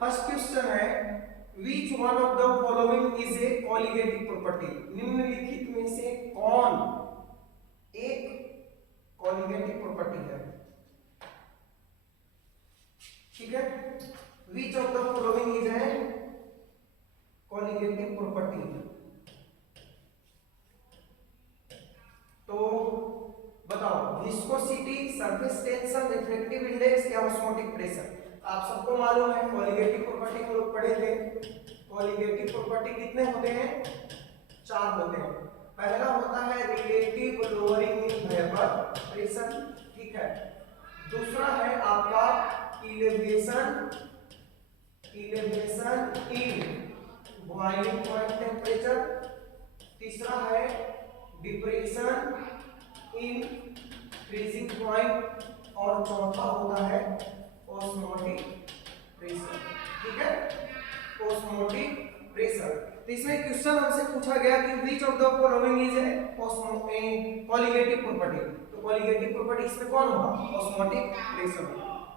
First question है which one of the following is a colligative property, निम्नलिखित में से कौन एक कॉलिगेटिव प्रॉपर्टी है। ठीक है, which of the following is a colligative property. तो बताओ, viscosity, surface tension, refractive index या ऑस्मोटिक प्रेशर। आप सबको मालूम है कॉलिगेटिव प्रॉपर्टी हम लोग पढ़े थे। कॉलिगेटिव प्रॉपर्टी कितने होते हैं? 4 होते हैं। पहला होता है relative lowering in vapour pressure, ठीक है। दूसरा है आपका elevation in boiling point temperature. तीसरा है डिप्रेशन इन फ्रीजिंग पॉइंट और चौथा होता है ऑस्मोटिक प्रेशर, ठीक है, ऑस्मोटिक प्रेशर। तो इसमें क्वेश्चन हमसे पूछा गया कि which of the following is a colligative property. तो कॉलिगेटिव प्रॉपर्टी इसमें कौन होगा? ऑस्मोटिक प्रेशर,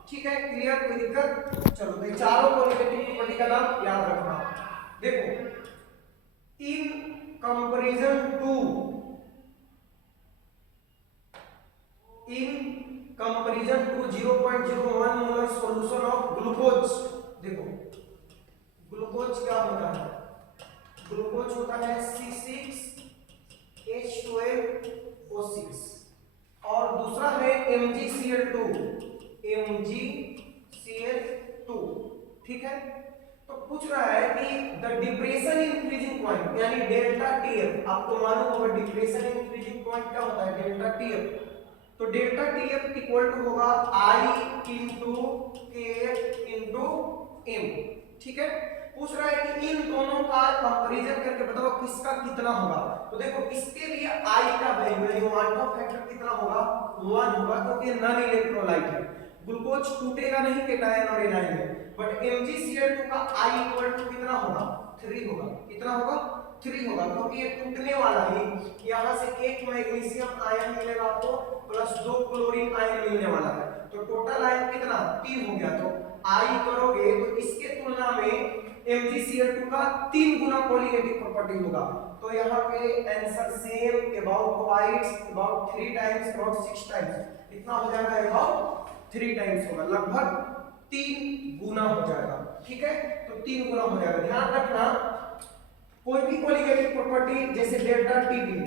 ठीक है। क्लियर, कोई दिक्कत? चलो, तो चारों कॉलिगेटिव प्रॉपर्टी का नाम याद रखना। देखो, in comparison to in comparison to 0.01 molar solution of glucose. देखो, ग्लूकोज क्या होता है? ग्लूकोज होता है C6H12O6 और दूसरा है MgCl2, ठीक है। तो पूछ रहा है कि the depression in freezing point यानी डेल्टा टीएफ, आपको मालूम होगा डिप्रेशन इन फ्रीजिंग पॉइंट क्या होता है? Delta TF. तो डेल्टा टीएफ इक्वल टू होगा I into KF into M, ठीक है। पूछ रहा है कि इन दोनों का कंपैरिजन करके बताओ किसका कितना होगा। तो देखो, इसके लिए I का वैल्यू यानी क्वांटम फैक्टर कितना होगा? 1 होगा, क्योंकि नॉन इलेक्ट्रोलाइट है। ग्लूकोज टूटेगा नहीं केटायन और एनायन में, बट MgCl2 का I इक्वल टू कितना होगा? 3 होगा। कितना होगा? 3 होगा, क्योंकि ये टूटने वाला ही। यहाँ से एक मैग्नीशियम आयन मिलेगा आपको प्लस 2 क्लोरीन आयन मिलने वाला है, तो टोटल आयन कितना? 3 हो गया। तो I करोगे तो इसके तुलना में MgCl2 का 3 गुना कॉलिगेटिव प्रॉपर्टी होगा। तो यहाँ पे answer same, about twice, about 3 times, about 6 times, इतना हो जाएगा, अबाउट 3 टाइम्स होगा, लगभग 3 गुना हो जाएगा, ठीक है। तो 3 गुना हो जाएगा। ध्यान रखना, कोई भी कॉलिगेटिव प्रॉपर्टी जैसे delta TB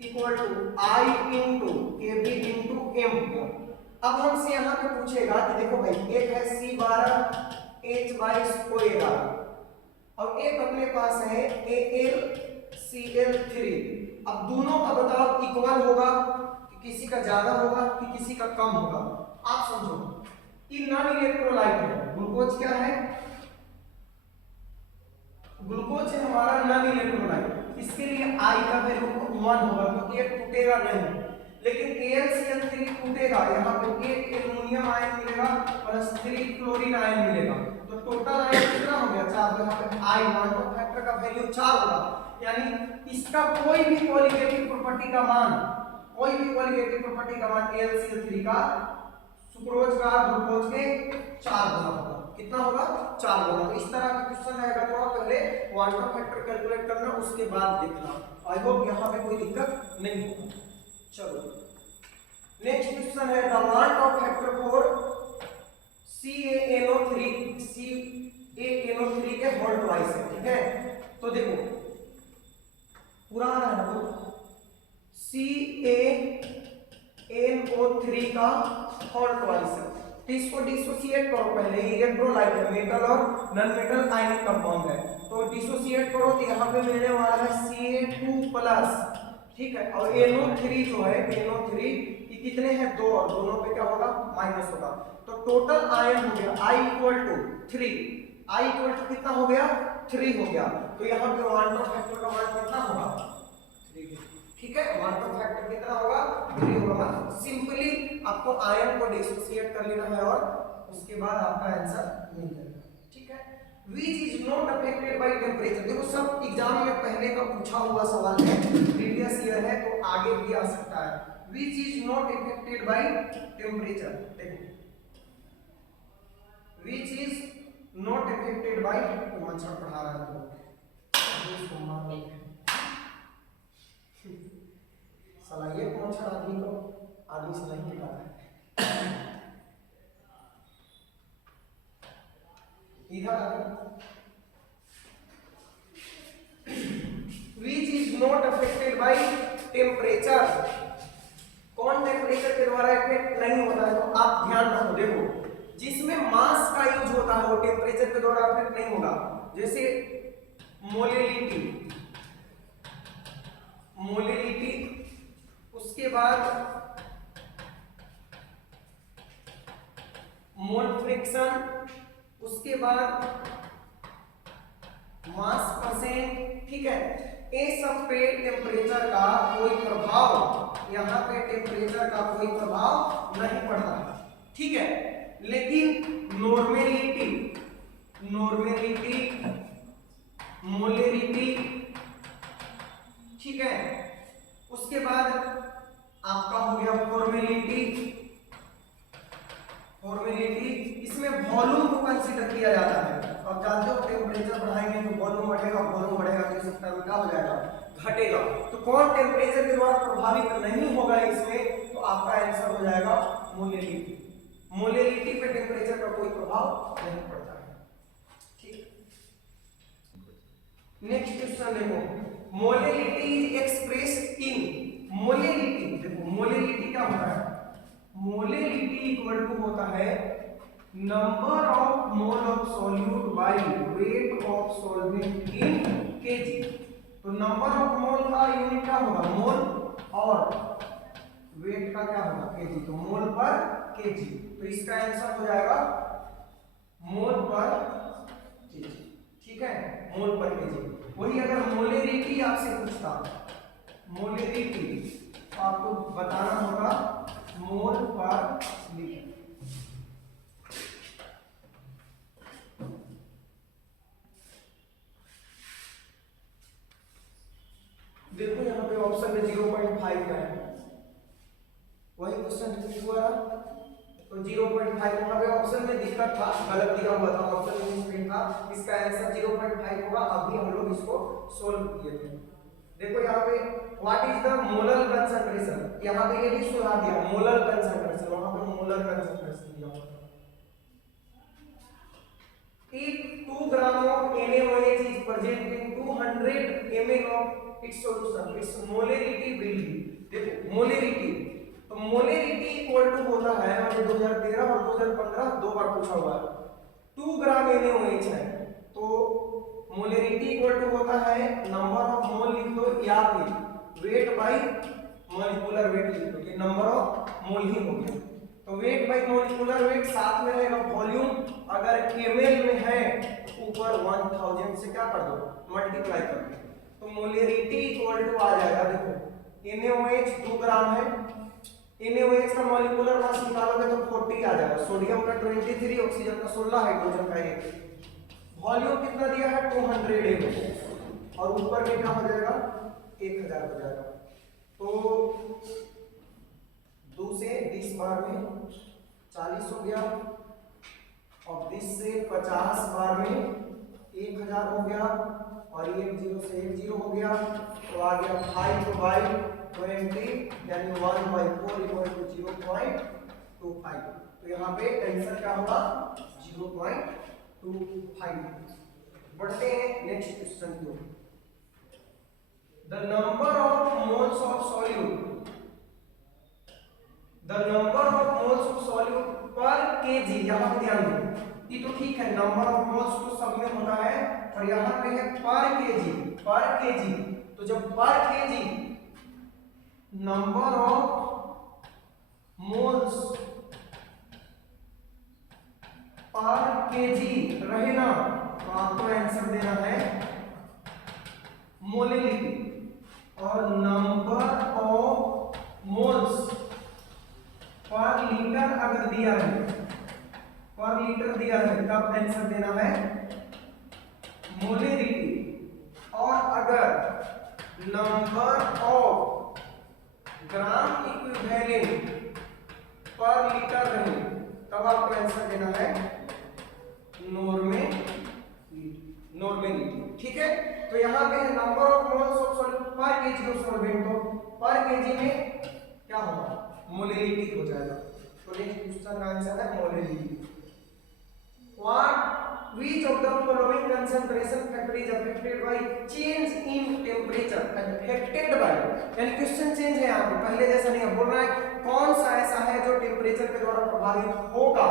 equal to I into KB into M। अब हमसे यहाँ पे पूछेगा कि देखो भाई, एक है C12H22O11 और एक अपने पास है AlCl3। अब दोनों का बताओ इक्वल होगा कि किसी का ज्यादा होगा कि किसी का कम होगा? आप समझो, ये नॉन इलेक्ट्रोलाइट है। ग्लूकोज क्या है? ग्लूकोज है हमारा नॉन इलेक्ट्रोलाइट, इसके लिए I का वैल्यू 1 होगा क्योंकि ये टूटेगा नहीं। लेकिन AlCl3 टूटेगा, यहाँ पे एक एल्युमिनियम आयन मिलेगा प्लस 3 क्लोरीन आयन मिलेगा, तो टोटल आयन कितना हो गया? 4। तो यहाँ पे I क्वांटम फैक्टर का वैल्यू 4 होगा, यानी इसका कोई भी कॉलिगेटिव प्रॉपर्टी का मान, कोई भी कॉलिगेटिव प्रॉपर्टी का मान AlCl3 का सुक्रोज का ग्लूकोज के 4 गुना होगा। कितना होगा? 4 गुना। तो इस तरह का क्वेश्चन आएगा तो आप पहले क्वांटम फैक्टर कैलकुलेट करना, उसके बाद देखना। आई होप यहाँ पे कोई दिक्कत नहीं होगा। चलो, नेक्स्ट क्वेश्चन है the quantum factor for CaNO3 के होल ट्वाइस है, ठीक है। तो देखो, पूरा आ रहा है ना, CaNO3 का होल ट्वाइस है। तो इसको डिसोसिएट करो पहले, इलेक्ट्रोलाइट है, मेटल और नॉन मेटल आयनिक कंपाउंड है, तो डिसोसिएट करो तो यहाँ पे मिलने वाला है Ca2+, ठीक है। और NO3 जो है, NO3 ये कितने हैं? 2, और दोनों पे क्या होगा? माइनस होगा। तो टोटल आयन हो गया I equal to 3, I equal to कितना हो गया? 3 हो गया। तो यहाँ पे क्वांटम फैक्टर का मान कितना होगा? 3, ठीक है। क्वांटम फैक्टर कितना होगा? 3 होगा। सिंपली आपको आयन को डिसोसिएट कर लेना है और उसके बाद आपका आंसर मिल जाएगा, ठीक है। Which is not affected by temperature। देखो, सब एग्जाम में पहले का पूछा हुआ सवाल है, प्रीवियस ईयर है, तो आगे भी आ सकता है। Which is not affected by temperature। देखो, which is अफेक्टेड बाय, तो मच्छर पढ़ा रहा है तो इसको मार दो साला, ये मच्छर आदमी से नहीं पिटाता है। इधर which is not affected by temperature, कौन टेम्परेचर के द्वारा इफेक्ट नहीं होता है, तो आप ध्यान रखो। देखो जिसमें मास का यूज होता है वो टेम्परेचर के द्वारा इफेक्ट नहीं होगा, जैसे मोलिलिटी, उसके बाद मोल फ्रिक्शन, उसके बाद मास परसेंट, ठीक है। इस सब पे टेम्परेचर का कोई प्रभाव, यहाँ पे टेम्परेचर का कोई प्रभाव नहीं पड़ता, ठीक है। लेकिन नॉर्मेलिटी, मोलेरिटी, ठीक है, उसके बाद आपका हो गया फॉर्मेलिटी, इसमें वॉल्यूम को कंसीडर किया जाता है। और जानते हो टेम्परेचर बढ़ाएंगे तो वॉल्यूम बढ़ेगा, तो इस टर्म क्या हो जाएगा, घटेगा। तो कौन टेम्परेचर के द्वारा प्रभावित नहीं होगा इसमें, तो आपका आंसर हो जाएगा मोलेलिटी पे टेम्परेचर का कोई प्रभाव नहीं पड़ता है, ठीक। नेक्स्ट क्वेश्चन देखो, molality is expressed in, molality, देखो मोलेलिटी क्या होता है, मोलेलिटी इक्वल टू होता है number of mole of solute by weight of solvent in KG. तो नंबर ऑफ मोल का यूनिट क्या होगा, मोल, और वेट का क्या होगा, केजी, तो मोल पर केजी। तो इसका आंसर हो जाएगा मोल पर केजी, ठीक है, मोल पर केजी। वही अगर मोलेरिटी आपसे पूछता, मोलेरिटी, तो आपको बताना होगा मोल पर लीटर। देखो यहाँ पे ऑप्शन में 0.5 का है, वही क्वेश्चन रिपीट हुआ, तो 0.5 वहां पे ऑप्शन में दिक्कत था, गलत दिया हुआ था, ऑप्शन में मिस्टेक था, इसका आंसर 0.5 होगा। अभी हम लोग इसको सोल्व किए थे। देखो यहाँ पे what is the molar concentration, यहाँ पे ये भी सुधार दिया, मोलर कंसंट्रेशन, वहां पे मोलर कंसंट्रेशन दिया हुआ था। If 2 gram of NaOH is present in 200 ml of its solution, its molarity will be, देखो मोलेरिटी, तो मोलेरिटी इक्वल टू होता है, और 2013 और 2015 दो बार पूछा हुआ है। 2 ग्राम NaOH है, तो मोलेरिटी इक्वल टू होता है नंबर ऑफ मोल लिख दो, या फिर वेट बाय मॉलिक्यूलर वेट लिख दो, ये नंबर ऑफ मोल ही हो गया। तो वेट बाय मॉलिक्यूलर वेट, साथ में रहेगा वॉल्यूम, अगर ml में है तो ऊपर 1000 से क्या कर दो, मल्टीप्लाई कर दो, तो मोलेरिटी इक्वल टू आ जाएगा, देखो NaOH 2 ग्राम है, NaOH का मॉलिक्यूलर मास निकालोगे तो 40 आ जाएगा, सोडियम का 23, ऑक्सीजन का 16, हाइड्रोजन का 1, वॉल्यूम कितना दिया है 200 ml, और ऊपर में क्या हो जाएगा 1000 हो जाएगा। तो 2 से 20 बार में 40 हो गया, और 20 से 50 बार में 1000 हो गया, और 1 0 से 1 0 हो गया, तो आ गया 5 बाई 20 यानी 1/4 इक्वल टू 0.25। तो यहाँ पे आंसर क्या होगा 0.25। बढ़ते हैं नेक्स्ट क्वेश्चन की ओर। The number of moles of solute, the number of moles of solute per KG, यहाँ पे ध्यान दो, ये तो ठीक है, नंबर ऑफ मोल्स तो सब में होता है, और यहाँ पे है पर केजी, तो जब पर KG number of moles per KG रहे ना, तो आपको आंसर देना है मोलेलिटी, और number of moles per litre अगर दिया है, पर लीटर दिया है, तब आंसर देना है मोलेरिटी, और अगर नंबर ऑफ ग्राम इक्विवेलेंट पर लीटर रहे, तब आपको आंसर देना है नॉर्मेलिटी, नॉर्मेलिटी, ठीक है। तो यहाँ पे है number of moles of solute per KG of solvent, तो पर केजी में क्या होगा, मोलैलिटी हो जाएगा। तो नेक्स्ट क्वेश्चन का आंसर है molality. What which of the following concentration factor is affected by change in temperature, affected by यानी क्वेश्चन चेंज है यहाँ पे, पहले जैसा नहीं है, बोल रहा है कौन सा ऐसा है जो टेम्परेचर के द्वारा प्रभावित होगा।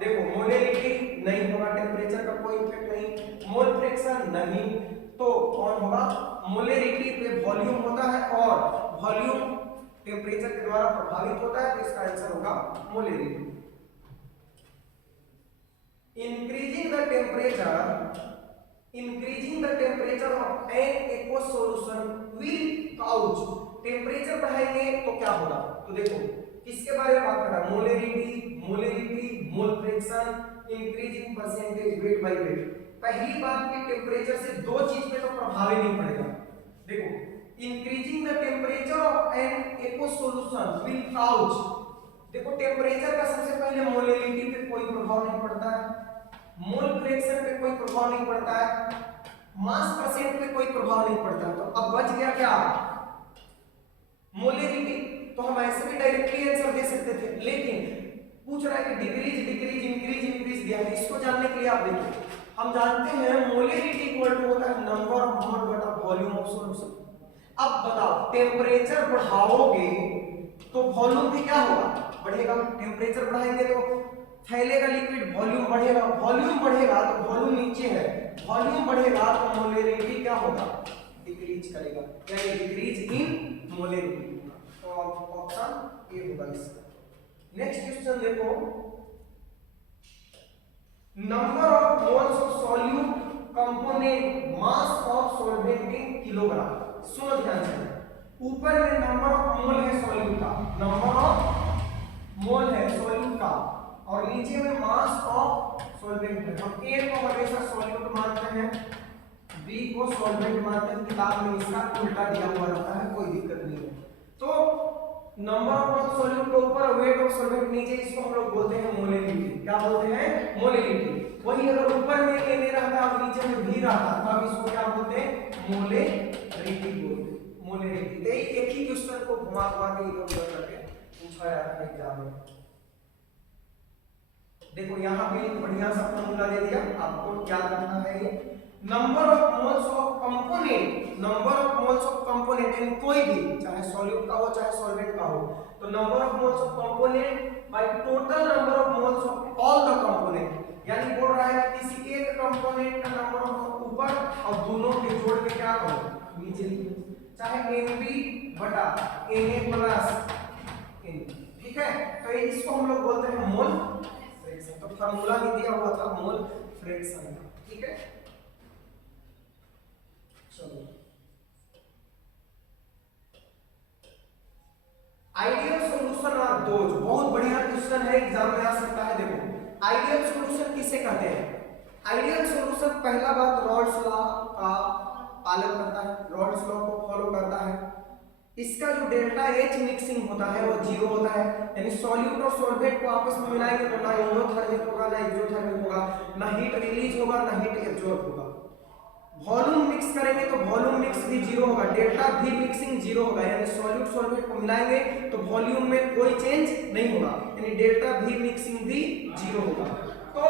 देखो मोलैलिटी नहीं होगा, टेम्परेचर का कोई इफेक्ट नहीं, मोल फ्रैक्शन नहीं, तो कौन होगा, मोलैलिटी पे वॉल्यूम होता है और वॉल्यूम टेम्परेचर के द्वारा प्रभावित होता है, तो इसका आंसर होगा molality. increasing the temperature of an aqueous solution will cause, temperature बढ़ाएंगे तो क्या होगा, तो देखो किसके बारे में बात कर रहा है, molality, mole fraction, increasing percentage weight by weight. पहली बात कि टेम्परेचर से दो चीज पे तो प्रभाव ही नहीं पड़ेगा। देखो increasing the temperature of an aqueous solution will cause, देखो टेम्परेचर का सबसे पहले मोलैलिटी पे कोई प्रभाव नहीं पड़ता है, मोल फ्रैक्शन पे कोई प्रभाव नहीं पड़ता है, मास परसेंट पे कोई प्रभाव नहीं पड़ता। तो अब बच गया क्या, मोलैलिटी। तो हम ऐसे भी डायरेक्टली आंसर दे सकते थे, लेकिन पूछ रहा है कि डिक्रीज इंक्रीज दिया है। इसको जानने के लिए आप देखिए, हम जानते हैं मोलैलिटी इक्वल टू होता है नंबर ऑफ मोल बटा वॉल्यूम ऑफ सॉल्यूशन। अब बताओ टेम्परेचर बढ़ाओगे तो वॉल्यूम भी क्या होगा, बढ़ेगा। टेम्परेचर बढ़ाएंगे तो फैलेगा लिक्विड, वॉल्यूम बढ़ेगा, वॉल्यूम बढ़ेगा तो वॉल्यूम नीचे है, वॉल्यूम बढ़ेगा तो मोलैलिटी क्या होगा, डिक्रीज करेगा, यानी डिक्रीज इन मोलैलिटी। तो ऑप्शन ए होगा इसका। नेक्स्ट क्वेश्चन देखो, number of moles of solute component mass of solvent in kilogram. सुनो ध्यान से, ऊपर में नंबर ऑफ मोल है सॉल्यूट का, नंबर ऑफ मोल है सॉल्यूट का, और नीचे में मास ऑफ सॉल्वेंट है। हम ए को हमेशा सॉल्यूट मानते हैं, बी को सॉल्वेंट मानते हैं, किताब में इसका उल्टा दिया हुआ रहता है, कोई दिक्कत नहीं है। तो नंबर ऑफ सॉल्यूट के ऊपर, वेट ऑफ सॉल्वेंट नीचे, इसको हम लोग बोलते हैं मोलैलिटी। क्या बोलते हैं, मोलैलिटी। वही अगर ऊपर में ए नहीं रहता और नीचे में बी रहता तो हम इसको क्या बोलते हैं, मोलैलिटी बोलते हैं, मोलैलिटी। तो एक ही क्वेश्चन को घुमा घुमा के इधर उधर करके पूछा जाता है एग्जाम में। देखो यहाँ पे एक बढ़िया सा फॉर्मूला दे दिया, आपको याद रखना है ये, number of moles of component, number of moles of component यानी कोई भी, चाहे सॉल्यूट का हो चाहे सॉल्वेंट का हो, तो number of moles of component by total number of moles of all the component. यानी बोल रहा है किसी एक कंपोनेंट का नंबर ऑफ ऊपर और दोनों के जोड़ के क्या करो, नीचे लिखो, चाहे Nb बटा Na प्लस N, ठीक है। तो इसको हम लोग बोलते हैं मोल फ्रैक्शन। तो फार्मूला ही दिया हुआ था मोल फ्रैक्शन का, ठीक है। चलो, आइडियल सॉल्यूशन आर दोज, बहुत बढ़िया क्वेश्चन है, एग्जाम में आ सकता है। देखो आइडियल सॉल्यूशन किसे कहते हैं, आइडियल सॉल्यूशन पहला बात रॉल्स लॉ का पालन करता है, रॉल्स लॉ को फॉलो करता है। इसका जो डेल्टा एच मिक्सिंग होता है वो जीरो होता है, यानी सॉल्यूट और सॉल्वेंट को आपस में मिलाएंगे तो ना एंडोथर्मिक होगा ना एक्सोथर्मिक होगा, ना हीट रिलीज होगा ना हीट एब्जॉर्ब होगा। वॉल्यूम मिक्स करेंगे तो वॉल्यूम मिक्स भी जीरो होगा, डेल्टा भी मिक्सिंग जीरो होगा, यानी सॉल्यूट सॉल्वेंट को मिलाएंगे तो वॉल्यूम में कोई चेंज नहीं होगा, यानी डेल्टा भी मिक्सिंग भी जीरो होगा। तो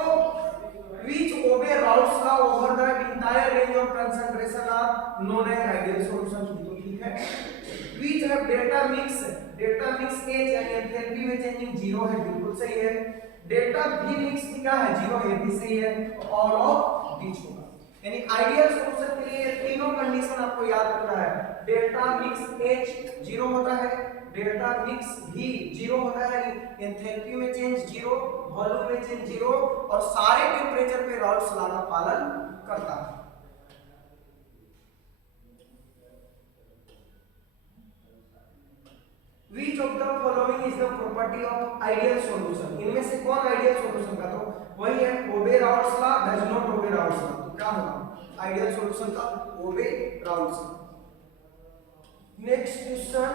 which obey Raoult's law over the entire range of concentration are known as ideal solutions, ठीक है। which have delta mix H यानी एंथैल्पी में चेंजिंग जीरो है, बिल्कुल सही है। डेल्टा भी मिक्स क्या है, जीरो है, भी सही है। ऑल ऑफ बीच होगा, यानी आइडियल सॉल्यूशन के लिए तीनों कंडीशन आपको याद रखना है, डेल्टा मिक्स H जीरो होता है, डेल्टा मिक्स भी जीरो होता है, यानी एंथैल्पी में चेंज जीरो, वॉल्यूम में चेंज जीरो, और सारे टेंपरेचर पे राउल्ट्स लॉ का पालन करता है। Which of the following is the property of ideal solution, इनमें से कौन आइडियल सॉल्यूशन का, तो वही है obey Raoult's law, does not obey Raoult's law. तो क्या होगा आइडियल सॉल्यूशन का, obey Raoult's law. Next question,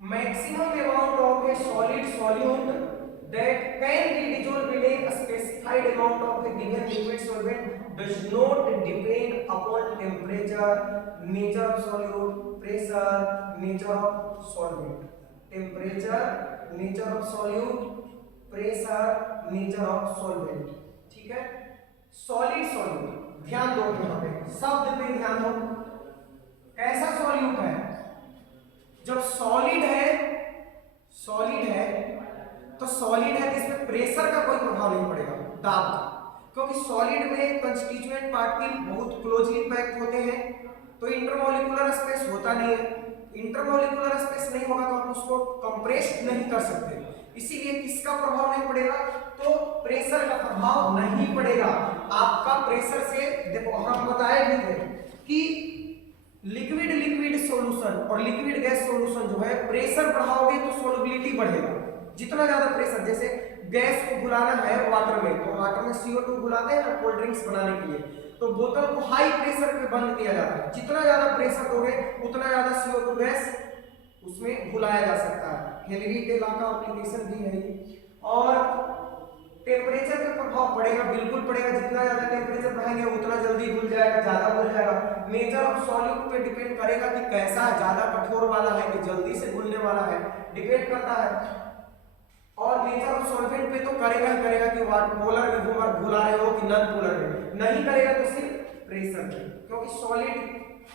maximum amount of a solid solute that can be dissolved in a specified amount of a given liquid solvent does not depend upon temperature, nature of solute, pressure, nature of solvent. Temperature, nature of solute, pressure, nature of solvent. ठीक है, solid solute ध्यान दो, यहाँ पे शब्द पे ध्यान दो। कैसा सॉल्यूट है? जब सॉलिड है, सॉलिड है तो सॉलिड है तो इसमें प्रेशर का कोई प्रभाव नहीं पड़ेगा, दाब का, क्योंकि सॉलिड में कंस्टिट्यूएंट पार्टिकल बहुत क्लोजली पैक्ड होते हैं, तो इंटरमोलिकुलर स्पेस होता नहीं है। इंटरमोलिकुलर स्पेस नहीं होगा तो आप उसको कंप्रेस नहीं कर सकते, इसीलिए किसका प्रभाव नहीं पड़ेगा? तो प्रेशर का प्रभाव नहीं पड़ेगा। आपका प्रेशर से देखो, हम बताए भी थे कि लिक्विड लिक्विड सॉल्यूशन और लिक्विड गैस सॉल्यूशन जो है, प्रेशर बढ़ाओगे तो सोलबिलिटी बढ़ेगा। जितना ज्यादा प्रेशर, जैसे गैस को घुलाना है वाटर में, तो वाटर में CO2 घुलाते हैं ना कोल्ड ड्रिंक्स बनाने के लिए, तो बोतल को हाई प्रेशर पे बंद किया जाता है। जितना ज्यादा प्रेशर दोगे उतना ज्यादा CO2 गैस उसमें घुलाया जा सकता है। हेनरी टेलर का एप्लीकेशन भी है। और टेम्परेचर पे प्रभाव पड़ेगा, बिल्कुल पड़ेगा। जितना ज्यादा टेम्परेचर बढ़ाएंगे उतना जल्दी घुल जाएगा, ज्यादा घुल जाएगा। नेचर ऑफ सॉल्यूट पे डिपेंड करेगा कि कैसा है, ज्यादा कठोर वाला है कि जल्दी से घुलने वाला है, डिपेंड करता है। और नेचर ऑफ सॉल्वेंट पे तो करेगा ही करेगा कि पोलर में घुला रहे हो कि नॉन पोलर में, नहीं करेगा तो सिर्फ प्रेशर पे, क्योंकि सॉलिड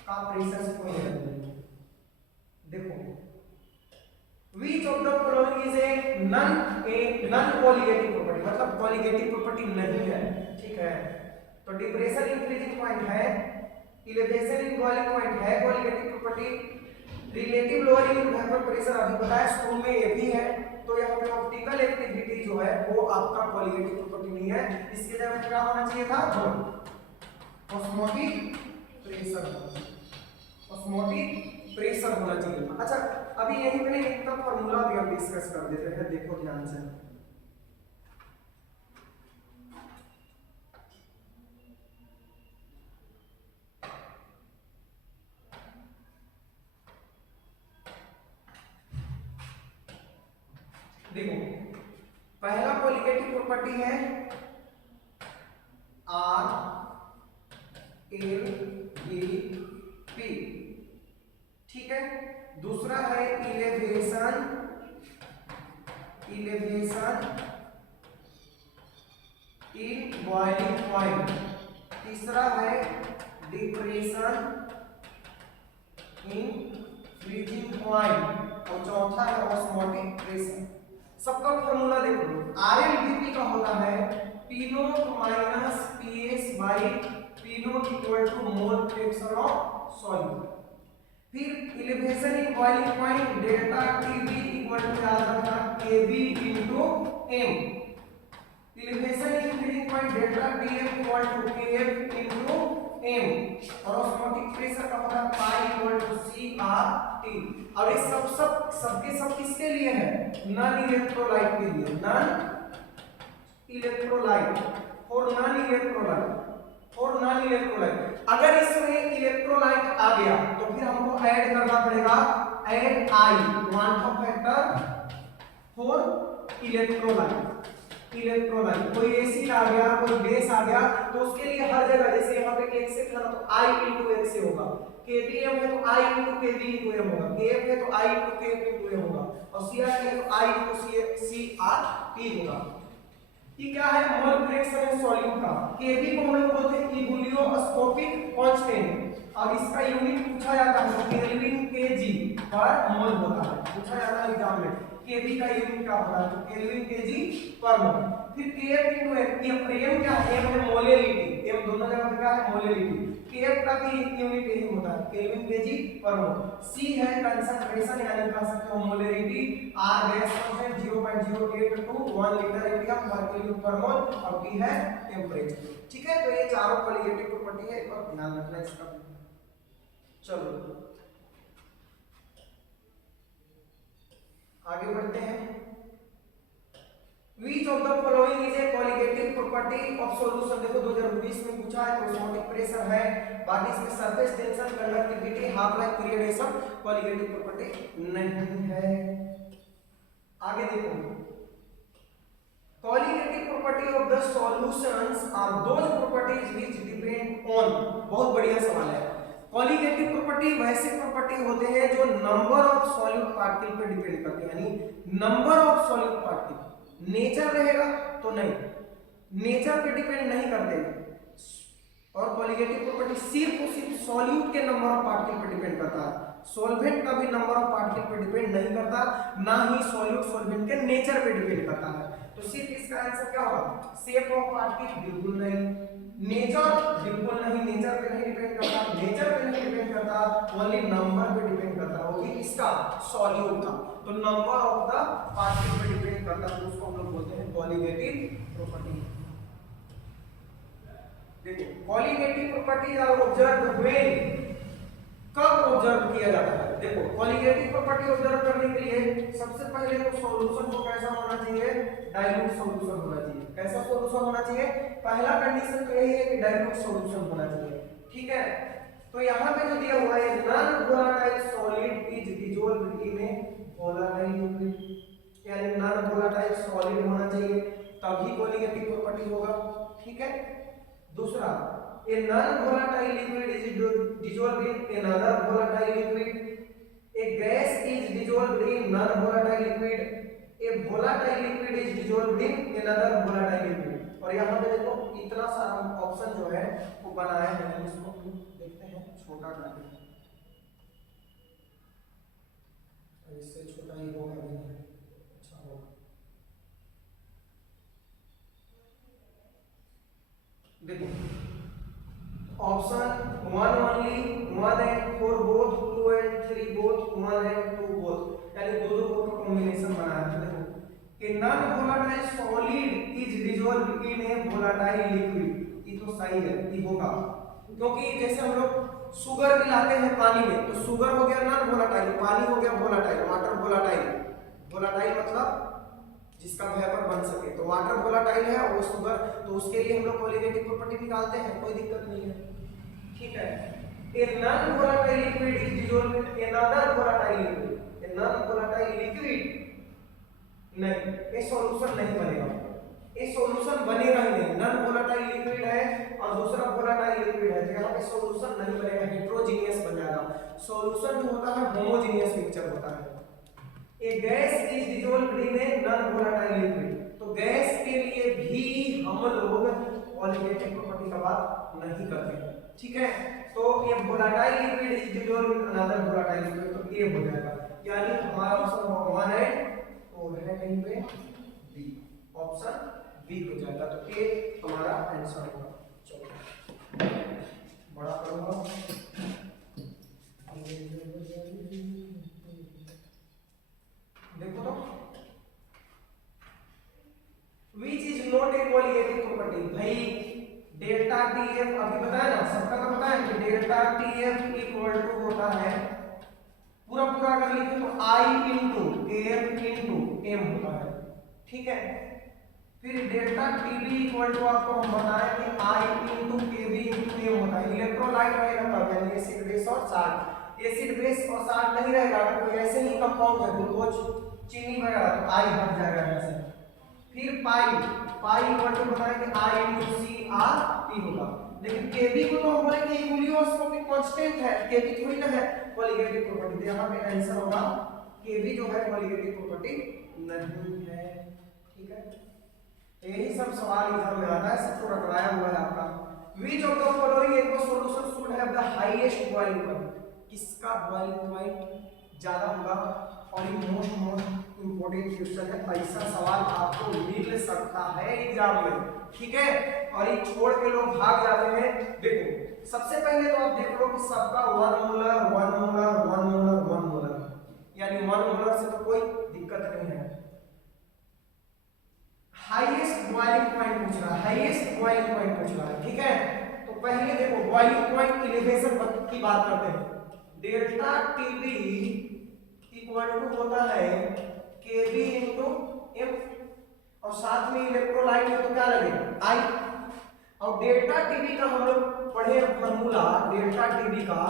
का प्रेशर से कोई लेना नहीं। देखो, Which of the following is a non colligative property, मतलब colligative property नहीं है, ठीक है। तो डिप्रेशन इन फ्रीजिंग पॉइंट है, इलेवेशन इन बॉइलिंग पॉइंट है colligative property, relative lowering in vapour pressure अभी बताया शुरू में ये भी है। तो यहाँ पे ऑप्टिकल एक्टिविटी जो है वो आपका colligative property नहीं है, इसके जगह क्या होना चाहिए था? ऑस्मोटिक प्रेशर, ऑस्मोटिक प्रेशर होना चाहिए था। अच्छा, अभी यहीं पे एक का फॉर्मूला भी हम डिस्कस कर देते हैं, देखो ध्यान से। देखो, पहला कोलिगेटिव प्रॉपर्टी है RLAP, ठीक है। दूसरा है इलेवेशन इन बॉइलिंग पॉइंट, तीसरा है डिप्रेशन इन फ्रीजिंग पॉइंट, और चौथा है ऑस्मोटिक प्रेशर। सबका फॉर्मूला देखो, RLBP का होता है P not minus PS by P not equal to mole fraction of solute. फिर elevation in boiling point delta TB equal to याद रखना KB into M। Elevation in freezing point delta TM equal to KF into M। और osmotic pressure का होता है pi equal to CRT। और ये सब किसके लिए है? नॉन इलेक्ट्रोलाइट के लिए, नॉन इलेक्ट्रोलाइट और नॉन इलेक्ट्रोलाइट और नॉन इलेक्ट्रोलाइट। अगर इसमें इलेक्ट्रोलाइट आ गया तो फिर हमको ऐड करना पड़ेगा add I, quantum factor for electrolyte. कोई एसिड आ गया, कोई बेस आ गया, तो उसके लिए हर जगह, जैसे यहाँ पे x से था तो I into x से होगा, KBM है तो I into KB into M होगा, KF है तो I into KF into M होगा, और CRT है तो I into CRT होगा। ये क्या है? मोल फ्रैक्शन है सॉल्यूट का। KB को हम लोग बोलते हैं इबुलियोस्कोपिक कांस्टेंट, और इसका यूनिट पूछा जाता है केल्विन केजी पर मोल होता है, पूछा जाता है एग्जाम में। केबी का यूनिट क्या होता है? तो केल्विन केजी पर मोल। फिर केएफ इनटू एम, एम क्या है? एम है मोलेलिटी, एम दोनों जगह पे क्या है? मोलेलिटी। केएफ का भी यूनिट यही होता है केल्विन केजी पर मोल। सी है कंसंट्रेशन, यानी कह सकते हो molarity. R gas constant 0.082 1 litre हीलियम पर केल्विन पर मोल, और टी है टेंपरेचर। ठीक है, तो ये चारों क्वालिटेटिव प्रॉपर्टी है, एक बार ध्यान रखना इसका। चलो आगे बढ़ते हैं। Which of the following is a colligative property of solution? देखो 2020 में पूछा है, तो ऑस्मोटिक प्रेशर है, बाकी इसमें surface tension, conductivity, half life period, ये सब colligative property नहीं है। आगे देखो, Colligative property of the solutions are those properties which depend on, बहुत बढ़िया सवाल है। Colligative property वैसे प्रॉपर्टी होते हैं जो नंबर ऑफ सॉल्यूट पार्टिकल पे डिपेंड करते हैं, यानी number of solute particle. Nature रहेगा तो नहीं, नेचर पे डिपेंड नहीं करते। और कॉलिगेटिव प्रॉपर्टी सिर्फ और सिर्फ सॉल्यूट के नंबर ऑफ पार्टिकल पर डिपेंड करता है, सॉल्वेंट का भी नंबर ऑफ पार्टिकल पर डिपेंड नहीं करता, ना ही सॉल्यूट सॉल्वेंट के नेचर पे डिपेंड करता है। तो सिर्फ इसका आंसर क्या होगा? शेप ऑफ पार्टिकल बिल्कुल नहीं, नेचर बिल्कुल नहीं, नेचर पे नहीं डिपेंड करता, नेचर पे नहीं डिपेंड करता, ओनली नंबर पे डिपेंड करता है, वो भी इसका सॉल्यूट का। तो नंबर ऑफ द पार्टिकल पे डिपेंड करता है, तो उसको हम लोग बोलते हैं कॉलिगेटिव प्रॉपर्टी। देखो colligative properties are observed when, कब ऑब्जर्व किया जाता है? देखो कॉलिगेटिव प्रॉपर्टी ऑब्जर्व करने के लिए सबसे पहले तो सॉल्यूशन को कैसा होना चाहिए? डाइल्यूट सॉल्यूशन होना चाहिए। कैसा सॉल्यूशन होना चाहिए? पहला कंडीशन तो यही है कि डाइल्यूट सॉल्यूशन होना चाहिए, ठीक है। तो यहाँ पे जो दिया हुआ है non volatile solid is dissolved in A volatile liquid, यानी नॉन वोलेटाइल सॉलिड होना चाहिए तभी कॉलिगेटिव प्रॉपर्टी होगा, ठीक है। दूसरा, a non-volatile liquid is dissolved in another volatile liquid, a gas is dissolved in non-volatile liquid, a volatile liquid is dissolved in another volatile liquid। और यहाँ पे देखो इतना सारा ऑप्शन जो है वो बनाया है, इसको देखते हैं, छोटा करते हैं, इससे छोटा ही होगा भी नहीं, अच्छा होगा। देखो option 1 only, 1 and 4 both, 2 and 3 both, 1 and 2 both, यानी दो दो बोथ का कॉम्बिनेशन बनाया है। देखो कि non volatile solid is dissolved in A volatile liquid, ये तो सही है, ये होगा, क्योंकि जैसे हम लोग शुगर मिलाते हैं पानी में, तो शुगर हो गया नॉन वोलेटाइल, पानी हो गया वोलेटाइल, वाटर वोलेटाइल, वोलेटाइल मतलब जिसका वेपर बन सके, तो वाटर वोलेटाइल है और शुगर, तो उसके लिए हम लोग कॉलिगेटिव प्रॉपर्टी निकालते हैं, कोई दिक्कत नहीं है, ठीक है। A non volatile liquid is dissolved in another volatile liquid, a non volatile liquid नहीं, ये सॉल्यूशन नहीं बनेगा, ये सॉल्यूशन बनेगा ही नहीं। नॉन वोलेटाइल लिक्विड है और दूसरा वोलेटाइल लिक्विड है, तो यहाँ पे सॉल्यूशन नहीं बनेगा, हेटेरोजेनियस बन जाएगा। सॉल्यूशन जो होता है होमोजेनियस मिक्सचर होता है। A gas is dissolved in a non-volatile liquid, तो गैस के लिए भी हम लोग कॉलिगेटिव प्रॉपर्टी का बात नहीं करते हैं, ठीक है। तो ये volatile liquid is dissolved in another volatile liquid, तो ये हो जाएगा, यानी हमारा ऑप्शन 1 है और है कहीं पे बी, ऑप्शन बी हो जाएगा, तो ये हमारा आंसर होगा। चलो बड़ा करूंगा, देखो तो which is not a colligative property, भाई डेल्टा टीएफ अभी बताया ना, सबका तो पता है कि डेल्टा टीएफ इक्वल टू होता है, पूरा पूरा अगर लिखें तो आई इंटू एफ इंटू एम होता है, ठीक है। फिर डेल्टा टीबी इक्वल टू आपको हम बताएं कि आई इंटू केबी इंटू एम होता है। इलेक्ट्रोलाइट रहेगा तब, यानी एसिड बेस और साल्ट, एसिड बेस और साल्ट नहीं रहेगा, अगर कोई ऐसे ही कंपाउंड है ग्लूकोज चीनी वगैरह, तो आई हट जाएगा यहाँ से। फिर पाई, पाई इक्वल टू बताएं कि आई इंटू सी आर टी होगा, लेकिन केबी को तो हम बोलेंगे यूलियोस्कोपिक कांस्टेंट है, केबी थोड़ी ना है कॉलिगेटिव प्रॉपर्टी, तो यहाँ पे आंसर होगा केबी जो है कॉलिगेटिव प्रॉपर्टी नहीं है, ठीक है। यही सब सवाल एग्जाम में आता है, सब तो रटवाया हुआ है आपका। Which of the following aqua solution should have the highest boiling point, किसका बॉइलिंग पॉइंट ज्यादा होगा? और ये मोस्ट इंपोर्टेंट क्वेश्चन है, ऐसा सवाल आपको मिल सकता है एग्जाम में, ठीक है। और ये छोड़ के लोग भाग जाते हैं। देखो सबसे पहले तो आप देख लो कि सबका 1 मोलर 1 मोलर 1 मोलर 1 मोलर, यानी 1 मोलर से तो कोई दिक्कत नहीं है। हाईएस्ट बॉइलिंग पॉइंट पूछ रहा है, हाईएस्ट बॉइलिंग पॉइंट पूछ रहा है, ठीक है। तो पहले देखो बॉइलिंग पॉइंट एलिवेशन की बात करते हैं। डेल्टा टीबी इक्वल टू होता है केबी इंटू एम, और साथ में इलेक्ट्रोलाइट है तो क्या लगेगा आई, और डेल्टा टीबी का हम लोग पढ़े फॉर्मूला डेल्टा टीबी का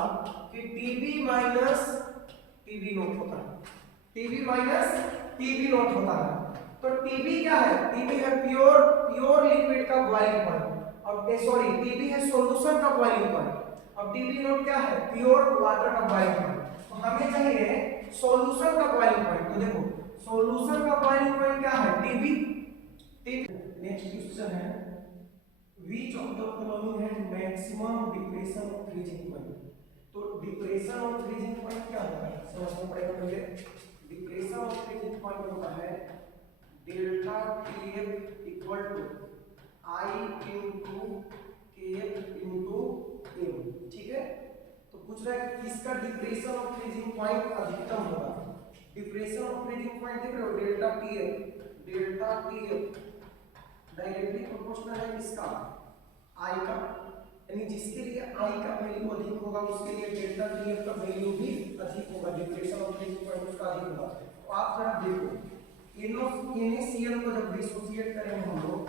कि टीबी माइनस टीबी नोट होता है, टीबी माइनस टीबी नोट होता है। तो टीबी क्या है? टीबी है प्योर प्योर लिक्विड का बॉइलिंग पॉइंट। अब सॉरी, टीबी है सॉल्यूशन का बॉइलिंग पॉइंट। अब टीबी नोट क्या है? प्योर वाटर का बॉइलिंग पॉइंट। तो हमें चाहिए सॉल्यूशन का बॉइलिंग पॉइंट। तो देखो सॉल्यूशन का बॉइलिंग पॉइंट क्या है? टीबी। नेक्स्ट क्वेश्चन है which of the following has maximum depression of freezing point? तो डिप्रेशन ऑफ फ्रीजिंग पॉइंट क्या होता है समझना पड़ेगा पहले। डिप्रेशन ऑफ फ्रीजिंग पॉइंट होता है delta TF equal to I into KF into M. ठीक है, तो पूछ रहा है कि किसका डिप्रेशन ऑफ फ्रीजिंग पॉइंट अधिकतम होगा। डिप्रेशन ऑफ फ्रीजिंग पॉइंट देख रहे हो डेल्टा टीएफ डायरेक्टली प्रोपोर्शनल है किसका? आई का, यानी जिसके लिए आई का वैल्यू अधिक होगा उसके लिए डेल्टा टीएफ का वैल्यू भी अधिक होगा, डिप्रेशन ऑफ फ्रीजिंग पॉइंट उसका अधिक होगा। तो आप जरा देखो NaCl को जब डिसोसिएट करेंगे हम लोग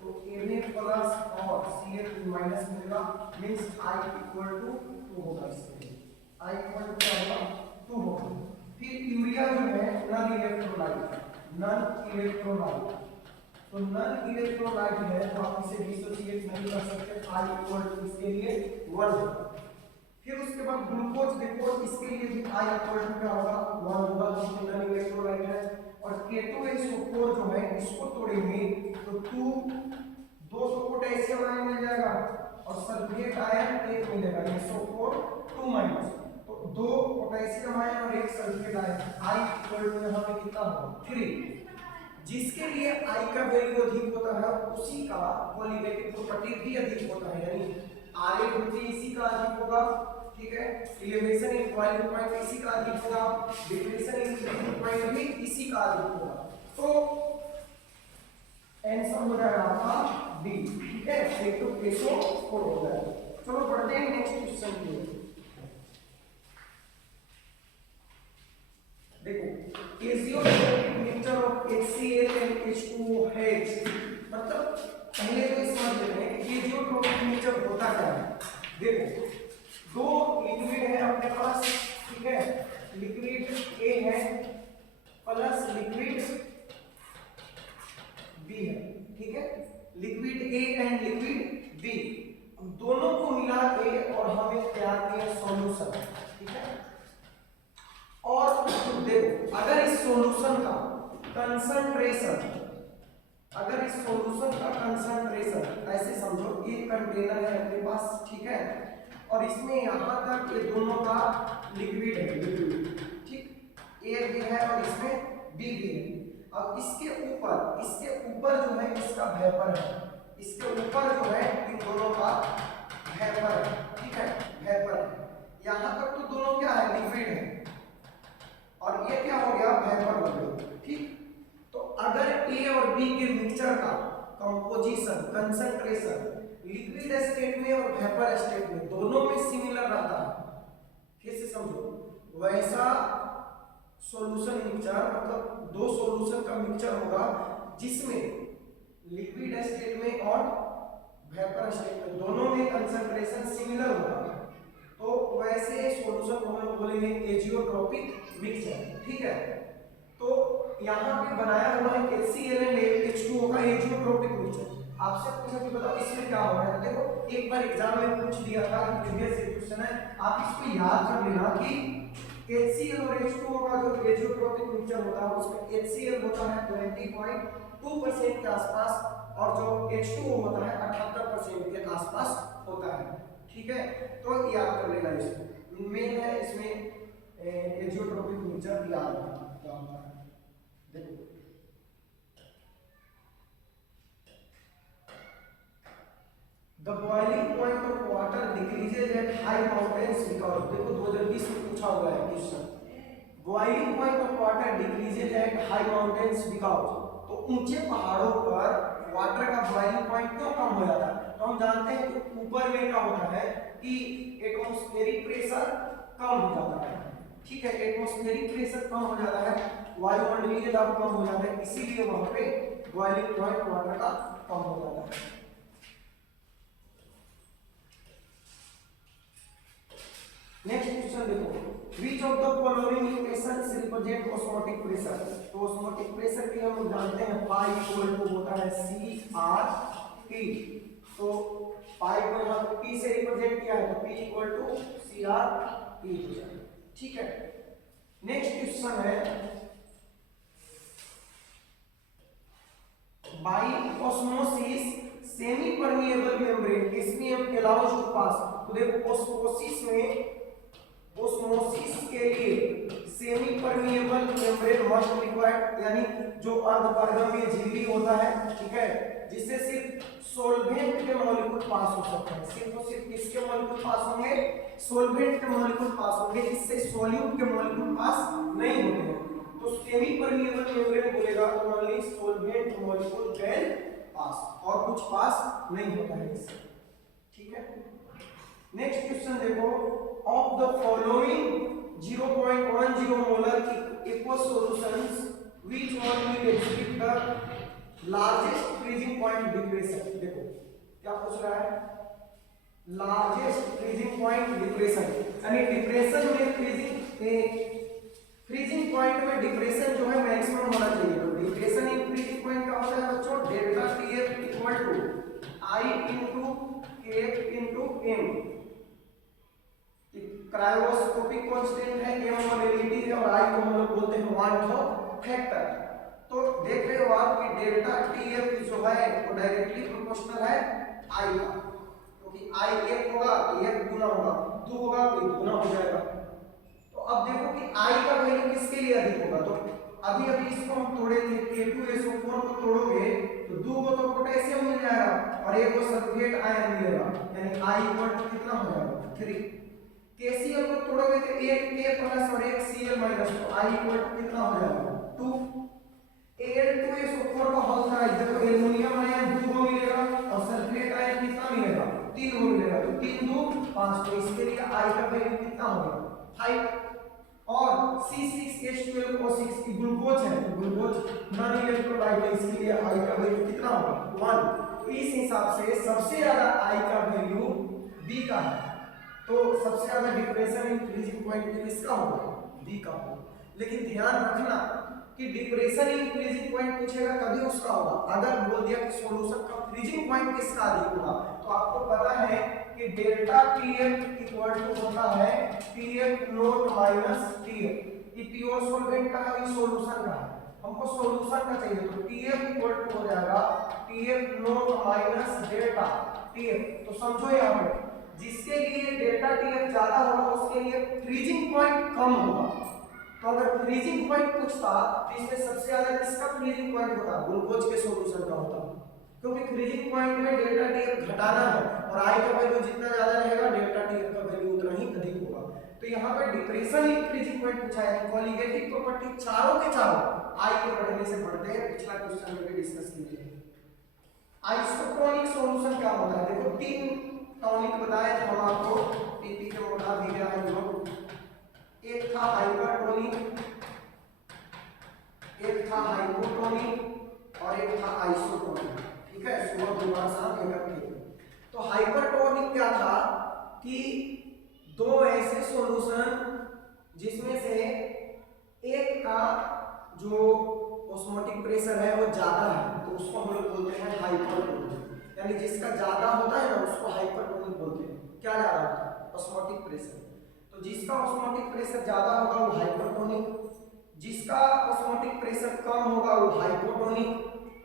तो Na प्लस और Cl माइनस मिलेगा, मींस I इक्वल टू 2 होगा। इसके लिए I इक्वल टू क्या होगा? 2 होगा। फिर यूरिया जो है नॉन इलेक्ट्रोलाइट, तो नॉन इलेक्ट्रोलाइट है तो आप इसे डिसोसिएट नहीं कर सकते। I इक्वल टू इसके लिए 1 होगा। फिर उसके बाद ग्लूकोज देखो इसके लिए भी I इक्वल टू क्या होगा? 1 होगा क्योंकि नॉन इलेक्ट्रोलाइट है। और K2SO4 जो है इसको तोड़ेंगे तो 200 पोटेशियम आयन मिल जाएगा और सल्फेट आयन 1 मिलेगा, ये SO4 2 माइनस, तो 2 पोटेशियम आयन और 1 sulphate ion. I equal to यहां पे कितना होगा? 3। जिसके लिए I का वैल्यू अधिक होता है उसी का कोलिगेटिव प्रॉपर्टी भी अधिक होता है, यानी Ra इसी का अधिक होगा। ठीक है, एलिवेशन इन बॉइलिंग पॉइंट इसी का अधिक होगा, डिप्रेशन इन फ्रीजिंग पॉइंट भी इसी का अधिक होगा। तो आंसर हो जाएगा आपका डी। ठीक है, K2SO4 हो जाएगा। चलो बढ़ते हैं नेक्स्ट क्वेश्चन की ओर। देखो azeotropic mixture of HCl and H2OH, मतलब पहले तो समझ लेते हैं कि एजियोट्रोपिक मिक्सचर होता क्या है। देखो दो लिक्विड है अपने पास, ठीक है, लिक्विड ए है प्लस लिक्विड बी है। ठीक है, liquid A and liquid B दोनों को मिला के और हमें तैयार किया सॉल्यूशन। ठीक है, और देखो अगर इस सॉल्यूशन का कंसंट्रेशन ऐसे समझो एक कंटेनर है अपने पास, ठीक है, और इसमें यहां तक ये दोनों का लिक्विड है, ठीक, ए भी है और इसमें बी भी है। अब इसके ऊपर जो है इसका वेपर है, इसके ऊपर जो है इन दोनों का वेपर है। ठीक है, वेपर है, यहां तक तो दोनों क्या है? लिक्विड है, और ये क्या हो गया? वेपर हो गया। ठीक, तो अगर ए और बी के मिक्सचर का कंपोजिशन कंसंट्रेशन लिक्विड स्टेट में और वेपर स्टेट में दोनों में सिमिलर रहता है, फिर से समझो, वैसा सॉल्यूशन मिक्सचर मतलब दो सॉल्यूशन का मिक्सचर होगा जिसमें लिक्विड स्टेट में और वेपर स्टेट में दोनों में कंसंट्रेशन सिमिलर होगा, तो वैसे सॉल्यूशन को हम बोलेंगे एजियोट्रोपिक मिक्सचर। ठीक है, तो यहाँ पे बनाया हुआ है HCl एंड H2O का एजियोट्रोपिक मिक्सचर। आपसे पूछा कि बताओ इसमें क्या हो रहा है। देखो एक बार एग्जाम में पूछ दिया था, प्रीवियस क्वेश्चन है, आप इसको याद कर लेना कि HCl और H2O का जो एजियोट्रोपिक मिक्सचर होता है उसमें HCl होता है 20.2% के आसपास और जो H2O होता है 78% के आसपास होता है। ठीक है, तो याद कर लेना, इसमें मेन है, इसमें एजियोट्रोपिक मिक्सचर याद रखना। देखो the boiling point of water decreases at high mountains because, देखो 2020 में पूछा हुआ है question, boiling point of water decreases at high mountains because, तो ऊंचे पहाड़ों पर वाटर का बॉइलिंग पॉइंट क्यों कम हो जाता है? तो हम जानते हैं कि ऊपर में क्या होता है कि एटमॉस्फेरिक प्रेशर कम हो जाता है। ठीक है, एटमॉस्फेरिक प्रेशर कम हो जाता है, वायुमंडलीय दबाव कम हो जाता है, इसीलिए वहां पे बॉइलिंग पॉइंट वाटर का कम हो जाता है। नेक्स्ट क्वेश्चन देखो, which of the following equations represent osmotic pressure. तो ऑस्मोटिक प्रेशर के हम जानते हैं पाई इक्वल टू होता है सी आर टी। तो पाई को यहाँ पे पी से रिप्रेजेंट किया है तो P equal to C R T हो जाएगा। ठीक है, नेक्स्ट क्वेश्चन है by osmosis semi permeable membrane SPM allows to pass. तो देखो ऑस्मोसिस में ऑस्मोसिस के लिए semi permeable membrane must required, यानी जो अर्धपारगम्य झिल्ली होता है, ठीक है, जिससे सिर्फ सोल्वेंट के मॉलिक्यूल पास हो सकते हैं। सिर्फ और सिर्फ किसके मॉलिक्यूल पास होंगे? सोल्वेंट के मॉलिक्यूल पास होंगे, इससे सॉल्यूट के मॉलिक्यूल पास नहीं होते हैं। तो सेमी परमिएबल मेम्ब्रेन बोलेगा तो ओनली सोल्वेंट मॉलिक्यूल कैन पास, और कुछ पास नहीं होता है इससे। ठीक है, नेक्स्ट क्वेश्चन देखो, of the following 0.10 molar aqueous solutions which one will exhibit the largest freezing point depression। देखो क्या पूछ रहा है, लार्जेस्ट फ्रीजिंग पॉइंट डिप्रेशन, यानी डिप्रेशन में फ्रीजिंग पॉइंट में डिप्रेशन जो है मैक्सिमम होना चाहिए। तो डिप्रेशन इन फ्रीजिंग पॉइंट का होता है बच्चों delta TF equal to I into K into M. Cryoscopic constant है, एम मोलेलिटी है, और आई को हम लोग बोलते हैं वार्म फैक्टर। तो देख रहे हो आप कि डेल्टा टीएफ जो है वो डायरेक्टली प्रोपोर्शनल है आई का, क्योंकि आई एक होगा तो एक गुना होगा, दो होगा तो गुना हो जाएगा। तो अब देखो कि आई का वैल्यू किसके लिए अधिक होगा, तो अभी अभी इसको हम तोड़े थे K2SO4 को तोड़ोगे तो 2 को तो पोटेशियम मिल जाएगा और 1 को सल्फेट आयन मिलेगा, यानी I इक्वल टू कितना हो जाएगा 3। KCl को तोड़ोगे तो 1 K+ और 1 Cl-, तो I इक्वल टू कितना हो जाएगा 2। Al2SO4 का हल था, देखो एल्युमिनियम आयन 2 को मिलेगा और सल्फेट आयन कितना मिलेगा 3 को मिलेगा, तो 3 2 5, तो इसके लिए I का वैल्यू कितना होगा 5। और C6H12O6 की ग्लूकोज है, ग्लूकोज नॉन इलेक्ट्रोलाइट है, इसके लिए I का वैल्यू कितना होगा 1। तो इस हिसाब से सबसे ज्यादा I का वैल्यू B का है, तो सबसे ज्यादा डिप्रेशन इन फ्रीजिंग पॉइंट किसका होगा B का होगा। लेकिन ध्यान रखना कि डिप्रेशन इन फ्रीजिंग पॉइंट पूछेगा कभी उसका होगा, अगर बोल दिया कि सॉल्यूशन का फ्रीजिंग पॉइंट किसका अधिक होगा, तो आपको पता है कि डेल्टा टीएफ इक्वल टू होता है टीएफ नॉट माइनस टीएफ। ये प्योर सॉल्वेंट का है, सॉल्यूशन का है, हमको सॉल्यूशन का चाहिए, तो टीएफ इक्वल टू हो जाएगा TF not minus delta TF. तो समझो यहाँ पे जिसके लिए डेल्टा टीएफ ज्यादा होगा उसके लिए फ्रीजिंग पॉइंट कम होगा। तो अगर फ्रीजिंग पॉइंट पूछता तो इसमें सबसे ज्यादा किसका फ्रीजिंग पॉइंट होता, ग्लूकोज के सॉल्यूशन का होता, क्योंकि फ्रीजिंग पॉइंट में डेल्टा टीएफ घटाना है और आई का वैल्यू जितना ज्यादा रहेगा डेल्टा टीएफ का वैल्यू उतना ही अधिक होगा। तो यहाँ पे डिप्रेशन इन फ्रीजिंग पॉइंट पूछा है, कॉलिगेटिव प्रॉपर्टी चारों के चारों आई के बढ़ने से बढ़ते हैं, पिछला क्वेश्चन में भी डिस्कस किए थे। आइसोटोनिक सॉल्यूशन क्या होता है, देखो 3 टॉनिक बताए थे हम आपको, पीपी के बता दिया गया है लोग, एक था हाइपरटोनिक, एक था हाइपोटोनिक और एक था आइसोटोनिक। ठीक है, सुबह दोबारा शाम इकट्ठे। तो हाइपरटोनिक क्या था कि दो ऐसे सॉल्यूशन जिसमें से एक का जो ऑस्मोटिक प्रेशर है वो ज्यादा है तो उसको हम लोग बोलते हैं हाइपरटोनिक, यानी जिसका ज्यादा होता है ना उसको हाइपरटोनिक बोलते हैं। क्या ज्यादा होता है ऑस्मोटिक प्रेशर, तो जिसका ऑस्मोटिक प्रेशर ज्यादा होगा वो हाइपरटोनिक, जिसका ऑस्मोटिक प्रेशर कम होगा वो हाइपोटोनिक।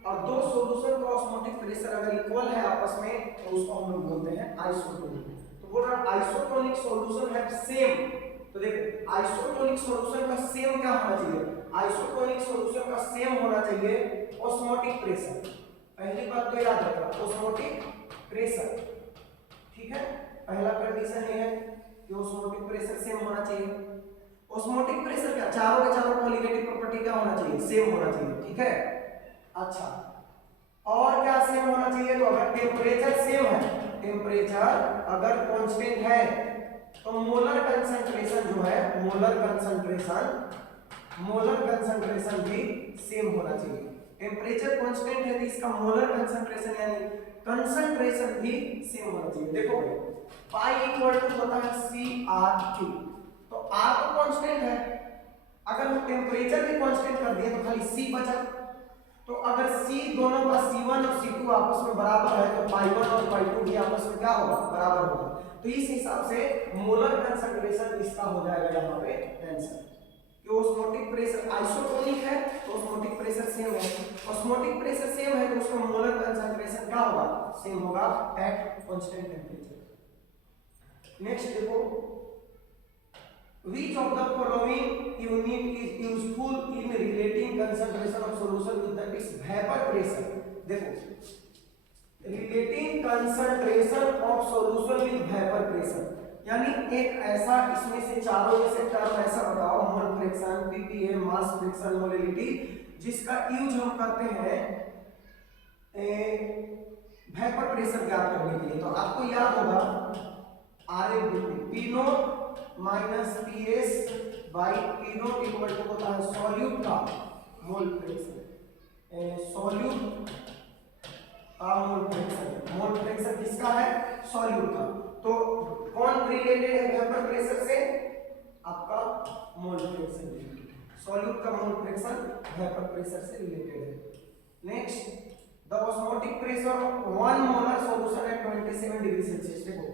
और दो सॉल्यूशन का ऑस्मोटिक प्रेशर अगर इक्वल है आपस में तो उसको हम लोग बोलते हैं आइसोटोनिक। तो बोल रहा आइसोटोनिक सॉल्यूशन है सेम, तो देखो आइसोटोनिक सॉल्यूशन का सेम क्या होना चाहिए, आइसोटोनिक सॉल्यूशन का सेम होना चाहिए ऑस्मोटिक प्रेशर। पहली बात तो याद रखना ऑस्मोटिक प्रेशर, ठीक है, पहला कंडीशन ये है कि ऑस्मोटिक प्रेशर सेम होना चाहिए। ऑस्मोटिक प्रेशर क्या, चारों के चारों कॉलिगेटिव प्रॉपर्टी क्या होना चाहिए, सेम होना चाहिए। ठीक है, अच्छा और क्या सेम होना चाहिए, तो अगर टेम्परेचर सेम है, टेम्परेचर अगर कांस्टेंट है तो मोलर कंसंट्रेशन जो है मोलर कंसंट्रेशन भी सेम होना चाहिए। टेम्परेचर कांस्टेंट है तो इसका मोलर कंसंट्रेशन यानी कंसंट्रेशन भी सेम होना चाहिए। देखो पाई इक्वल टू होता है CR3, तो R तो कांस्टेंट है, अगर हम टेम्परेचर भी कांस्टेंट कर दिए तो खाली C बचा। तो अगर C दोनों का C1 और C2 आपस में बराबर है तो π1 और π2 भी आपस में क्या होगा, बराबर होगा। तो इस हिसाब से मोलर कंसंट्रेशन इसका हो जाएगा यहाँ पे आंसर। कि ऑस्मोटिक प्रेशर आइसोटोनिक है तो ऑस्मोटिक प्रेशर सेम है, ऑस्मोटिक प्रेशर सेम है तो उसका मोलर कंसंट्रेशन क्या होगा, सेम होगा एट कांस्टेंट टेंपरेचर। नेक्स्ट देखो, which of the following unit is useful in relating concentration of solution with its vapor pressure। देखो relating concentration of solution with vapor pressure यानी एक ऐसा, इसमें से चारों में से टर्म ऐसा बताओ, mole fraction, ppm, mass fraction, molality, जिसका यूज हम करते हैं वेपर प्रेशर ज्ञात करने के लिए। तो आपको याद होगा P naught minus P S by P naught equal to होता है सॉल्यूट का मोल फ्रैक्शन, सॉल्यूट का मोल फ्रैक्शन, मोल फ्रैक्शन किसका है, सॉल्यूट का। तो कौन रिलेटेड है वेपर प्रेशर से, आपका मोल फ्रैक्शन रिलेटेड, सॉल्यूट का मोल फ्रैक्शन वेपर प्रेशर से रिलेटेड है। Next, the osmotic pressure of 1 molar solution at 27 degree Celsius. देखो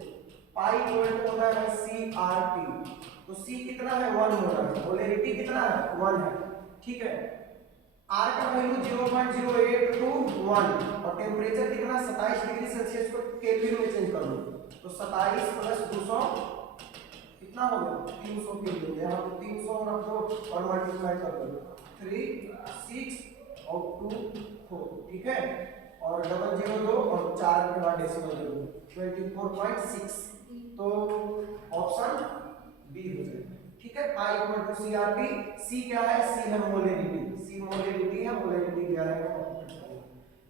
पाई इक्वल टू होता है CRT, तो C कितना है, 1 मोलर है, मोलरिटी कितना है, 1 है, ठीक है। R का वैल्यू 0.08 to 1 और टेम्परेचर कितना 27 डिग्री सेल्सियस को केल्विन में चेंज कर लो तो 27 प्लस 200 कितना हो गया, 300 केल्विन। यहाँ पे 300 रख दो और मल्टीप्लाई कर दो, 3 6 और 2 4, ठीक है। और 002 और 4 के बाद डेसिमल दे दो 24.6, तो ऑप्शन बी हो जाएगा, ठीक है। Pi equal to CRT, C क्या है, C है मोलरिटी, C मोलरिटी है, मोलरिटी क्या है,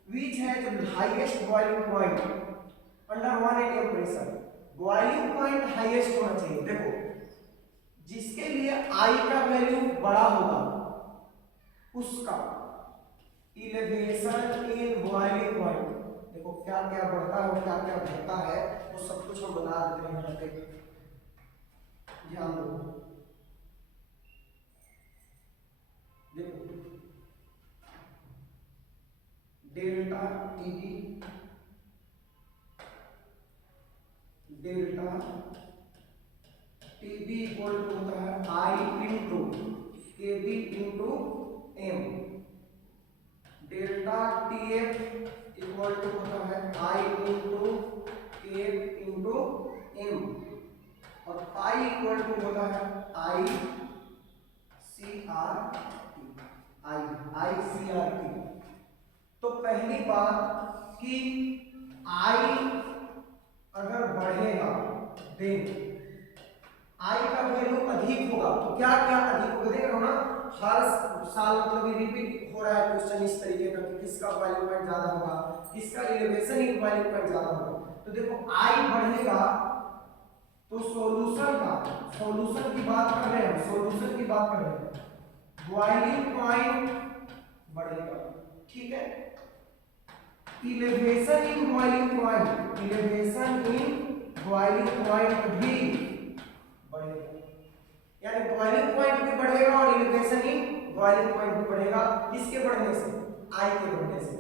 which has highest boiling point under 1 atm pressure. Boiling point highest होना चाहिए। देखो जिसके लिए I का वैल्यू बड़ा होगा उसका इलेवेशन इन बॉइलिंग पॉइंट, देखो क्या क्या बढ़ता है और क्या क्या घटता है वो सब कुछ हम बता देते हैं यहाँ पे, ध्यान दो। देखो delta TB, delta TB equal to होता है I into KB into M, delta TF equal to होता है I into KF into M, और पाई इक्वल टू होता है I CRT। तो पहली बात कि I अगर बढ़ेगा देन I का वैल्यू अधिक होगा तो क्या क्या अधिक होगा, देख रहे हो ना, हर साल मतलब रिपीट हो रहा है क्वेश्चन इस तरीके का कि किसका बॉइलिंग पॉइंट ज्यादा होगा, किसका एलिवेशन इन बॉइलिंग पॉइंट ज्यादा होगा। तो देखो I बढ़ेगा तो सॉल्यूशन की बात कर रहे हैं, सॉल्यूशन की बात कर रहे हैं, बॉइलिंग पॉइंट बढ़ेगा, ठीक है। Elevation in boiling point, elevation in boiling point भी बढ़ेगा, यानी बॉइलिंग पॉइंट भी बढ़ेगा और इलेवेशन इन बॉइलिंग पॉइंट भी बढ़ेगा। किसके बढ़ने से, I के बढ़ने से,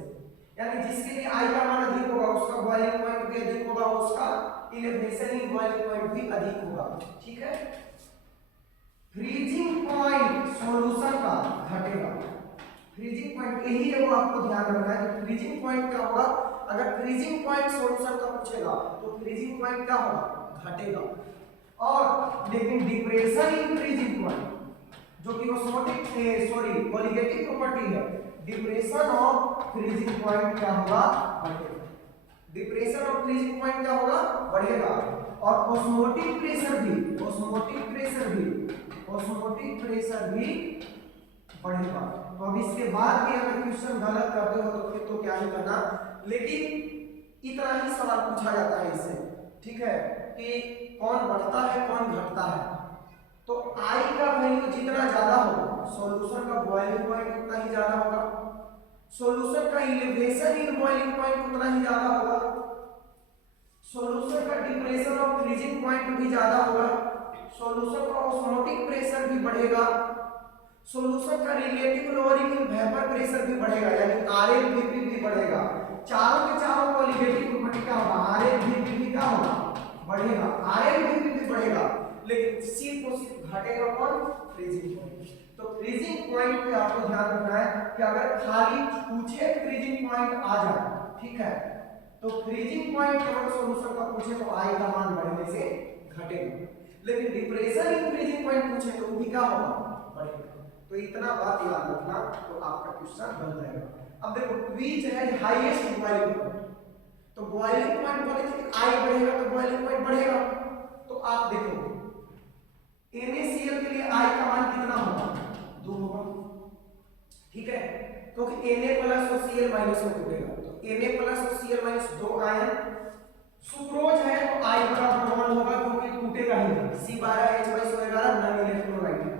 यानी जिसके लिए I का मान अधिक होगा उसका बॉइलिंग पॉइंट भी अधिक होगा, उसका इलेवेशन इन बॉइलिंग पॉइंट भी अधिक होगा, ठीक है। फ्रीजिंग पॉइंट सॉल्यूशन का घटेगा, फ्रीजिंग पॉइंट यही है वो आपको ध्यान रखना है कि फ्रीजिंग पॉइंट क्या होगा, अगर फ्रीजिंग पॉइंट सॉल्यूशन का पूछेगा तो फ्रीजिंग पॉइंट क्या होगा, घटेगा। और लेकिन डिप्रेशन इन फ्रीजिंग पॉइंट जो कि ऑस्मोटिक कोलिगेटिव प्रॉपर्टी है, डिप्रेशन ऑफ फ्रीजिंग पॉइंट क्या होगा, बढ़ेगा। डिप्रेशन ऑफ फ्रीजिंग पॉइंट क्या होगा, बढ़ेगा। और ऑस्मोटिक प्रेशर भी, ऑस्मोटिक प्रेशर भी बढ़ेगा। तो अब इसके बाद भी अगर क्वेश्चन गलत करते हो तो फिर तो क्या ही करना, लेकिन इतना ही सवाल पूछा जाता है इससे, ठीक है, कि कौन बढ़ता है कौन घटता है। तो I का वैल्यू जितना ज्यादा होगा सॉल्यूशन का बॉइलिंग पॉइंट उतना ही ज्यादा होगा, सॉल्यूशन का इलेवेशन इन बॉइलिंग पॉइंट उतना ही ज्यादा होगा, सॉल्यूशन का डिप्रेशन ऑफ फ्रीजिंग पॉइंट भी ज्यादा होगा, सॉल्यूशन का ऑस्मोटिक प्रेशर भी बढ़ेगा, सॉल्यूशन का relative lowering in vapour pressure भी बढ़ेगा, यानी आरएलवीपी भी बढ़ेगा। चारों के चारों क्वालिटेटिव प्रॉपर्टी क्या होगा, आरएलवीपी भी क्या होगा, बढ़ेगा, आरएलवीपी भी बढ़ेगा, लेकिन सिर्फ और सिर्फ घटेगा कौन, फ्रीजिंग पॉइंट। तो फ्रीजिंग पॉइंट पे आपको ध्यान रखना है कि अगर खाली पूछे फ्रीजिंग पॉइंट आ जाए, ठीक है, तो फ्रीजिंग पॉइंट अगर सॉल्यूशन का पूछे तो आई का मान बढ़ने से घटेगा, लेकिन डिप्रेशन इन फ्रीजिंग पॉइंट पूछे तो वो भी क्या होगा, बढ़ेगा। तो इतना बात याद रखना, तो आपका क्वेश्चन बन जाएगा। अब देखो व्हिच है हाईएस्ट बॉइलिंग पॉइंट, तो बॉइलिंग पॉइंट बोले थे आई बढ़ेगा तो बॉइलिंग पॉइंट बढ़ेगा। तो आप देखो NaCl के लिए आई का मान कितना होगा, 2 होगा, ठीक है, क्योंकि Na प्लस और Cl माइनस में टूटेगा, तो Na प्लस और Cl माइनस 2 आयन। सुक्रोज है तो I बराबर 1 होगा क्योंकि टूटेगा ही नहीं, C12H2211 नॉन इलेक्ट्रोलाइट है।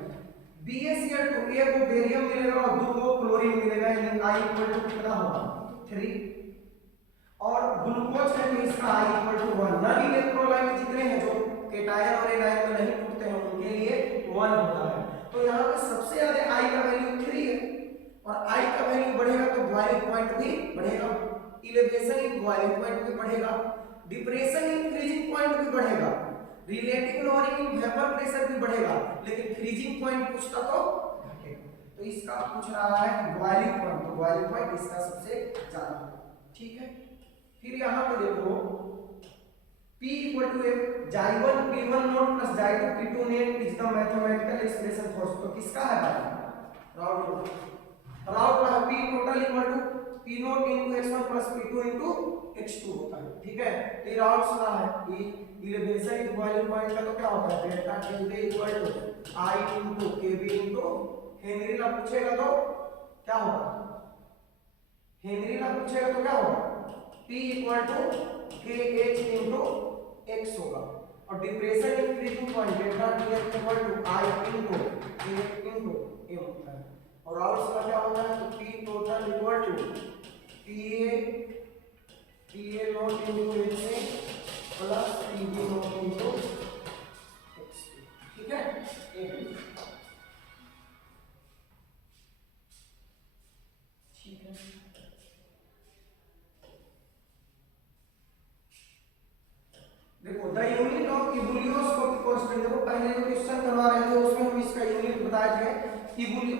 BaCl2 एक को बेरियम मिलेगा और 2 को क्लोरीन मिलेगा, यानी I इक्वल टू कितना होगा, 3। और ग्लूकोज है तो इसका I equal to 1। Non electrolyte जितने हैं जो केटायन और एनायन में नहीं टूटते हैं उनके लिए 1 होता है। तो यहाँ पे सबसे ज्यादा I का वैल्यू 3 है, और I का वैल्यू बढ़ेगा तो बॉइलिंग पॉइंट भी बढ़ेगा, इलेवेशन इन बॉइलिंग पॉइंट भी बढ़ेगा, डिप्रेशन इन फ्रीजिंग पॉइंट भी बढ़ेगा, relative lowering in vapour pressure भी बढ़ेगा, लेकिन फ्रीजिंग पॉइंट पूछता तो घटेगा। तो इसका पूछ रहा है बॉइलिंग पॉइंट, तो बॉइलिंग पॉइंट इसका सबसे ज्यादा, ठीक है। फिर यहाँ पे देखो P equal to F, Zy1 P1 naught plus Zy2 P2 naught is the mathematical expression for, तो किसका है भाई, राउट का है। P total equal to P naught into x1 plus P2 into x2 होता है, ठीक है। तो ये राउट का है कि इलेवेशन इन बॉइलिंग पॉइंट का तो क्या होता है, delta K equal to I into Kb into Henry law पूछेगा तो क्या होगा, हेनरी ला पूछेगा तो क्या होगा, P equal to KH into x होगा, और depression in freezing point delta Tf equal to I into K into m होता है, और आउट्स का क्या होता है, तो P total equal to TA naught into HA plus PB naught into x, ठीक है। ठीक है, देखो the unit of ebullioscopic constant, देखो पहले जो क्वेश्चन करवा रहे थे उसमें हम इसका यूनिट बताए थे, इबुलियो